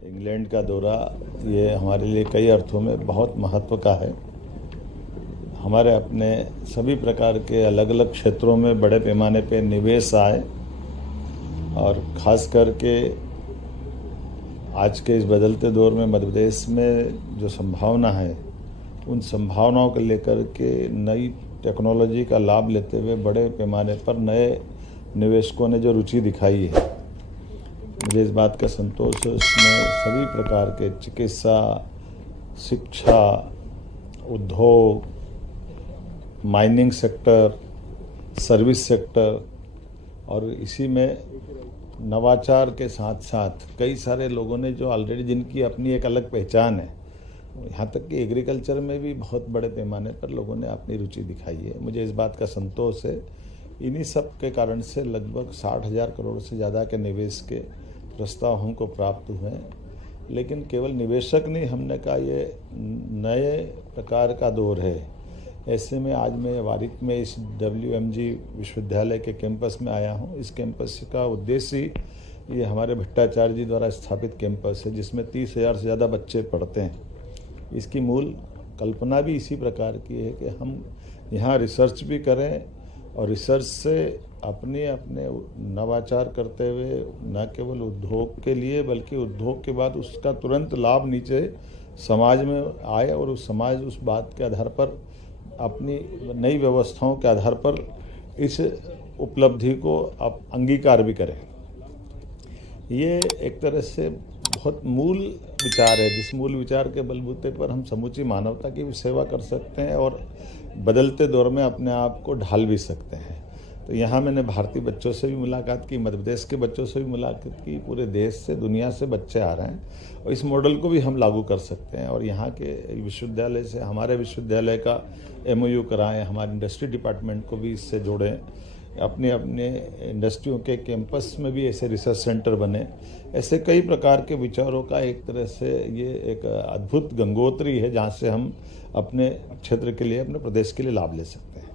England का दौरा ये हमारे लिए कई अर्थों में बहुत महत्व का है। हमारे अपने सभी प्रकार के अलग अलग क्षेत्रों में बड़े पैमाने पे निवेश आए और ख़ास करके आज के इस बदलते दौर में मध्य प्रदेश में जो संभावना है उन संभावनाओं को लेकर के नई टेक्नोलॉजी का लाभ लेते हुए बड़े पैमाने पर नए निवेशकों ने जो रुचि दिखाई है, मुझे इस बात का संतोष है। उसमें सभी प्रकार के चिकित्सा, शिक्षा, उद्योग, माइनिंग सेक्टर, सर्विस सेक्टर और इसी में नवाचार के साथ साथ कई सारे लोगों ने जो ऑलरेडी जिनकी अपनी एक अलग पहचान है, यहाँ तक कि एग्रीकल्चर में भी बहुत बड़े पैमाने पर लोगों ने अपनी रुचि दिखाई है। मुझे इस बात का संतोष है। इन्हीं सब के कारण से लगभग 60,000 करोड़ से ज़्यादा के निवेश के प्रस्ताव हमको प्राप्त हुए हैं। लेकिन केवल निवेशक नहीं, हमने कहा ये नए प्रकार का दौर है। ऐसे में आज मैं वारिक में इस WMG विश्वविद्यालय के कैंपस में आया हूँ। इस कैंपस का उद्देश्य ही ये हमारे भट्टाचार्य जी द्वारा स्थापित कैंपस है, जिसमें 30,000 से ज़्यादा बच्चे पढ़ते हैं। इसकी मूल कल्पना भी इसी प्रकार की है कि हम यहाँ रिसर्च भी करें और रिसर्च से अपने नवाचार करते हुए न केवल उद्योग के लिए बल्कि उद्योग के बाद उसका तुरंत लाभ नीचे समाज में आए और उस समाज उस बात के आधार पर अपनी नई व्यवस्थाओं के आधार पर इस उपलब्धि को आप अंगीकार भी करें। ये एक तरह से बहुत मूल विचार है, जिस मूल विचार के बलबूते पर हम समूची मानवता की भी सेवा कर सकते हैं और बदलते दौर में अपने आप को ढाल भी सकते हैं। तो यहाँ मैंने भारतीय बच्चों से भी मुलाकात की, मध्य प्रदेश के बच्चों से भी मुलाकात की, पूरे देश से, दुनिया से बच्चे आ रहे हैं और इस मॉडल को भी हम लागू कर सकते हैं और यहाँ के विश्वविद्यालय से हमारे विश्वविद्यालय का MOU कराएं, हमारे इंडस्ट्री डिपार्टमेंट को भी इससे जोड़ें, अपने इंडस्ट्रियों के कैंपस में भी ऐसे रिसर्च सेंटर बने। ऐसे कई प्रकार के विचारों का एक तरह से ये एक अद्भुत गंगोत्री है, जहाँ से हम अपने क्षेत्र के लिए, अपने प्रदेश के लिए लाभ ले सकते हैं।